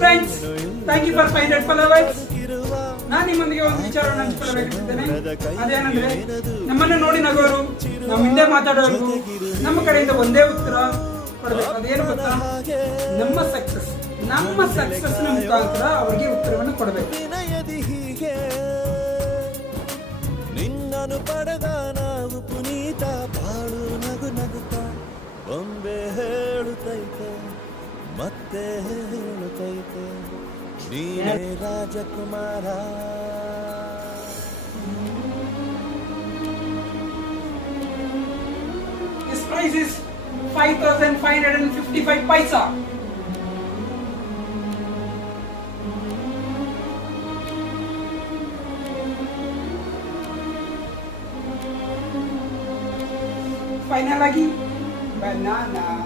Friends, thank you for 500 followers. ನಾನು ನಿಮ್ಮೊಂದಿಗೆ ಒಂದು ವಿಚಾರವನ್ನು ಹಂಚಿಕೊಳ್ಳಬೇಕಿದ್ದೇನೆ. ಅದೇನಂದ್ರೆ, ನಮ್ಮನ್ನು ನೋಡಿ ನಗೋರು, ನಮ್ಮ ಹಿಂದೆ ಮಾತಾಡೋರು, ನಮ್ಮ ಕಡೆಯಿಂದ ಒಂದೇ ಉತ್ತರ ಕೊಡಬೇಕು. ಅದೇನು ಗೊತ್ತಾ? ನಮ್ಮ ಸಕ್ಸಸ್ ಮುಖಾಂತರ ಅವರಿಗೆ ಉತ್ತರವನ್ನು ಕೊಡಬೇಕು. ನಿನ್ನನು ಪಡೆದ ನಾವು ಪುನೀತ, ಬಾಳು ನಗು ನಗುತ್ತ ಬೊಂಬೆ ಹೇಳುತ್ತೈತೆ, ಮತ್ತೆ ಹೇಳುತ್ತೈತೆ, ನೀನೇ ರಾಜಕುಮಾರ. This price is 5,555 paisa. Final lagi banana.